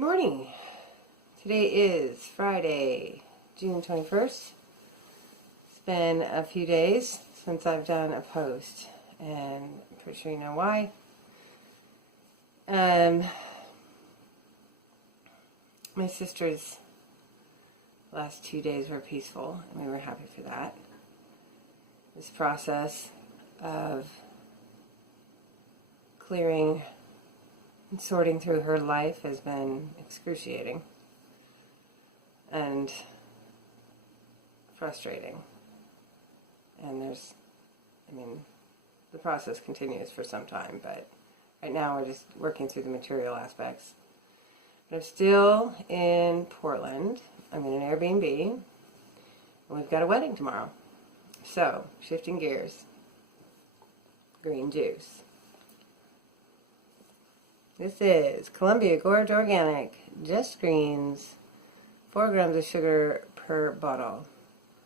Good morning. Today is Friday, June 21st. It's been a few days since I've done a post, and I'm pretty sure you know why. My sister's last 2 days were peaceful, and we were happy for that. This process of clearing and sorting through her life has been excruciating and frustrating. And the process continues for some time, but right now we're just working through the material aspects. But I'm still in Portland. I'm in an Airbnb, and we've got a wedding tomorrow. So, shifting gears. Green juice. This is Columbia Gorge Organic, just greens, 4 grams of sugar per bottle.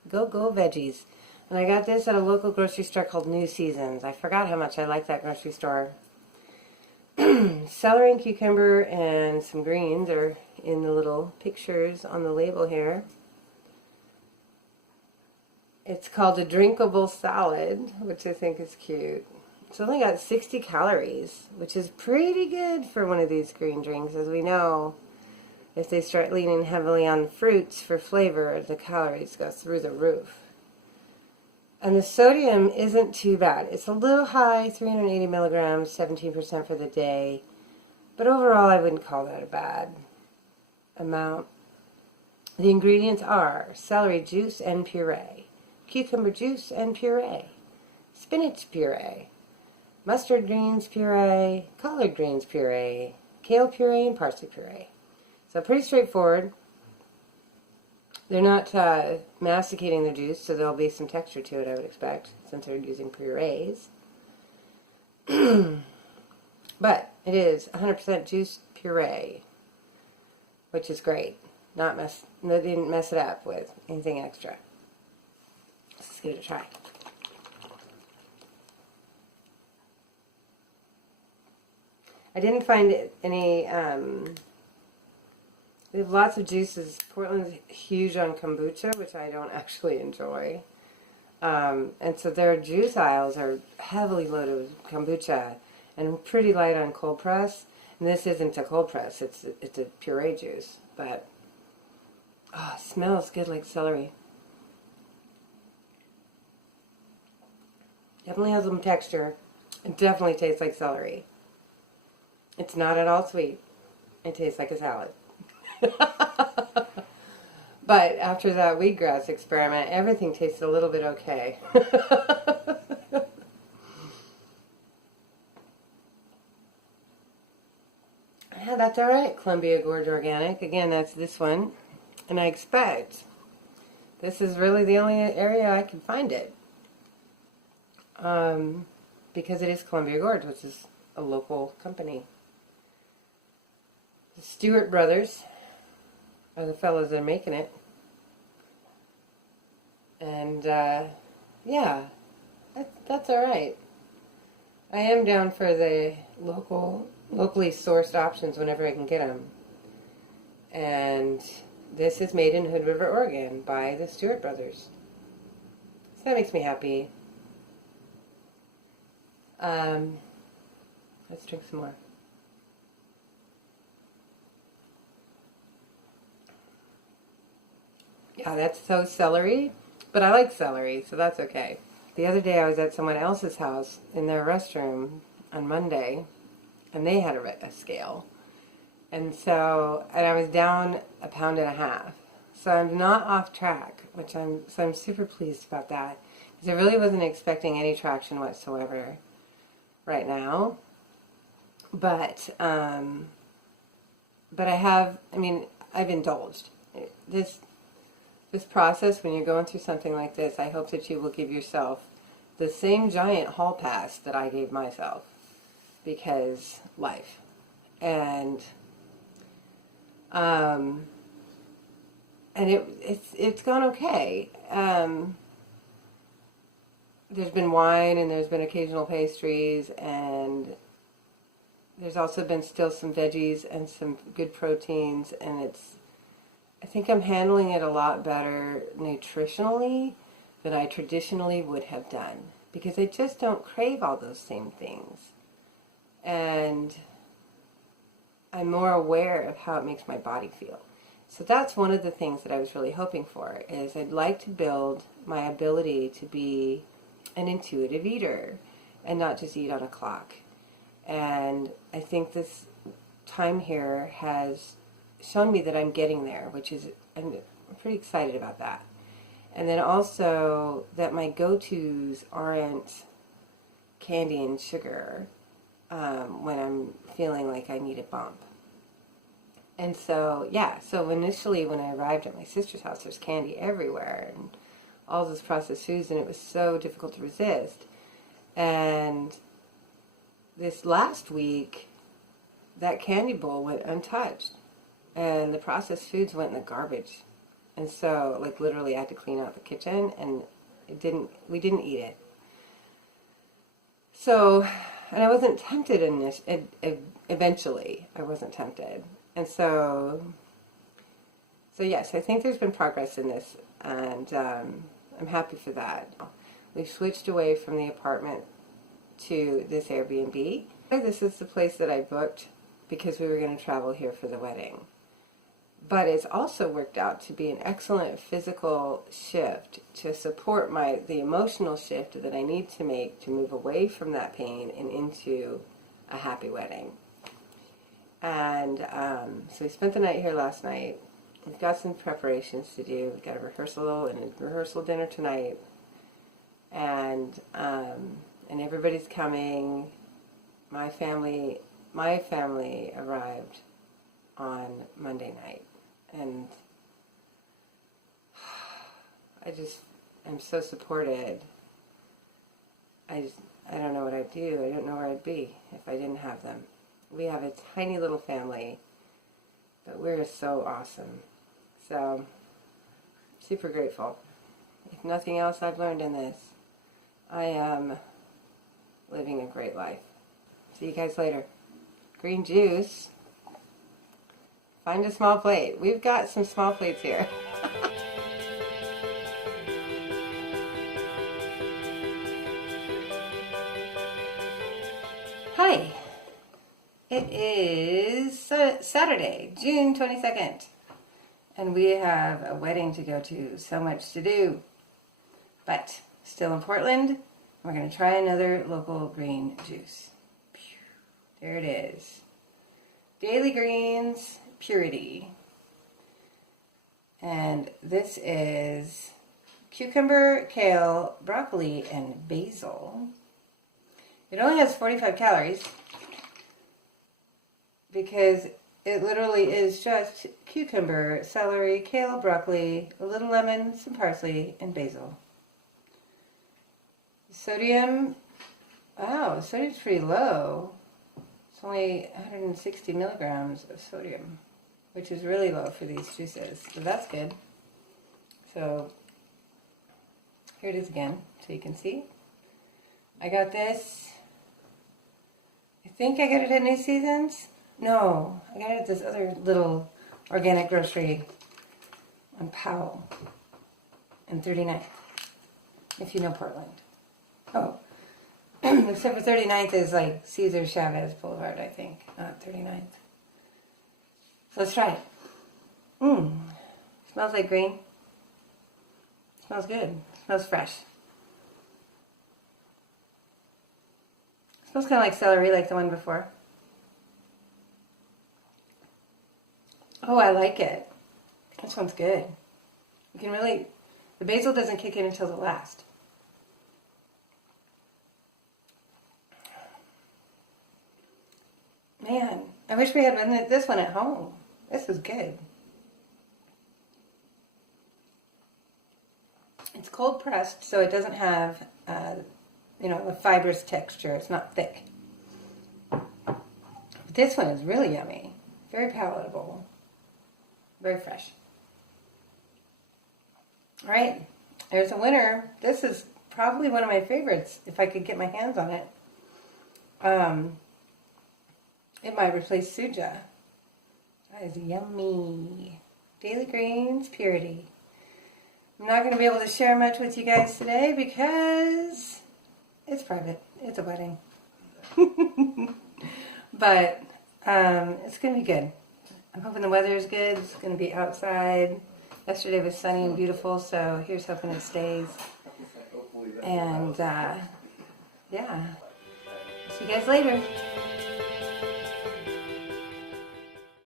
Go veggies. And I got this at a local grocery store called New Seasons. I forgot how much I like that grocery store. Celery and cucumber and some greens are in the little pictures on the label here. It's called a drinkable salad, which I think is cute. It's only got 60 calories, which is pretty good for one of these green drinks. As we know, if they start leaning heavily on fruits for flavor, the calories go through the roof. And the sodium isn't too bad. It's a little high, 380 milligrams, 17% for the day. But overall, I wouldn't call that a bad amount. The ingredients are celery juice and puree, cucumber juice and puree, spinach puree, mustard greens puree, collard greens puree, kale puree, and parsley puree. So pretty straightforward. They're not masticating the juice, so there'll be some texture to it, I would expect, since they're using purees. But it is 100% juice puree, which is great. They didn't mess it up with anything extra. Let's give it a try. I didn't find any, we have lots of juices. Portland's huge on kombucha, which I don't actually enjoy. And so their juice aisles are heavily loaded with kombucha and pretty light on cold press. And this isn't a cold press, it's a puree juice. But, it smells good like celery. Definitely has some texture. It definitely tastes like celery. It's not at all sweet. It tastes like a salad. But after that wheatgrass experiment, everything tasted a little bit okay. Yeah, that's alright. Columbia Gorge Organic. Again, that's this one. And I expect this is really the only area I can find it. Because it is Columbia Gorge, which is a local company. The Stewart brothers are the fellows that are making it. And, yeah, that's alright. I am down for the locally sourced options whenever I can get them. And this is made in Hood River, Oregon by the Stewart brothers. So that makes me happy. Let's drink some more. Yeah, that's so celery, but I like celery, so that's okay. The other day I was at someone else's house in their restroom on Monday, and they had a scale. And I was down 1.5 pounds. So I'm not off track, so I'm super pleased about that. Because I really wasn't expecting any traction whatsoever right now. But I've indulged. This process, when you're going through something like this, I hope that you will give yourself the same giant hall pass that I gave myself. Because life. And it's gone okay. There's been wine and there's been occasional pastries and there's also been still some veggies and some good proteins, and I think I'm handling it a lot better nutritionally than I traditionally would have done, because I just don't crave all those same things. And I'm more aware of how it makes my body feel. So that's one of the things that I was really hoping for, is I'd like to build my ability to be an intuitive eater and not just eat on a clock. And I think this time here has shown me that I'm getting there, I'm pretty excited about that. And then also that my go-tos aren't candy and sugar when I'm feeling like I need a bump. And so, yeah, so initially when I arrived at my sister's house, there's candy everywhere and all those processed foods, and it was so difficult to resist. And this last week, that candy bowl went untouched, and the processed foods went in the garbage. And so, like, literally I had to clean out the kitchen, and we didn't eat it. So, and I wasn't tempted eventually. I wasn't tempted. And so yes, I think there's been progress in this, and I'm happy for that. We've switched away from the apartment to this Airbnb. This is the place that I booked because we were going to travel here for the wedding. But it's also worked out to be an excellent physical shift to support the emotional shift that I need to make to move away from that pain and into a happy wedding. And so we spent the night here last night. We've got some preparations to do. We've got a rehearsal and a rehearsal dinner tonight. And everybody's coming. My family arrived on Monday night. And I'm so supported. I don't know what I'd do. I don't know where I'd be if I didn't have them. We have a tiny little family, but we're so awesome. So, super grateful. If nothing else I've learned in this, I am living a great life. See you guys later. Green juice. Find a small plate. We've got some small plates here. Hi. It is Saturday, June 22nd, and we have a wedding to go to, so much to do, but still in Portland. We're going to try another local green juice. There it is. Daily Greens Purity. And this is cucumber, kale, broccoli, and basil. It only has 45 calories because it literally is just cucumber, celery, kale, broccoli, a little lemon, some parsley, and basil. Sodium, wow, sodium's pretty low. It's only 160 milligrams of sodium, which is really low for these juices, so that's good. So here it is again, so you can see. I got this, I think I got it at New Seasons. No, I got it at this other little organic grocery on Powell and 39th, if you know Portland. Oh, except for 39th is like Cesar Chavez Boulevard, I think, not 39th. So let's try it. Smells like green. Smells good. Smells fresh. Smells kind of like celery, like the one before. Oh, I like it. This one's good. You can really, the basil doesn't kick in until the last. Man, I wish we had this one at home. This is good. It's cold pressed, so it doesn't have, a fibrous texture. It's not thick. But this one is really yummy. Very palatable. Very fresh. All right, there's a winner. This is probably one of my favorites if I could get my hands on it. It might replace Suja. That is yummy. Daily Greens Purity. I'm not going to be able to share much with you guys today because it's private. It's a wedding. But it's going to be good. I'm hoping the weather is good. It's going to be outside. Yesterday was sunny and beautiful, so here's hoping it stays. And, yeah. See you guys later.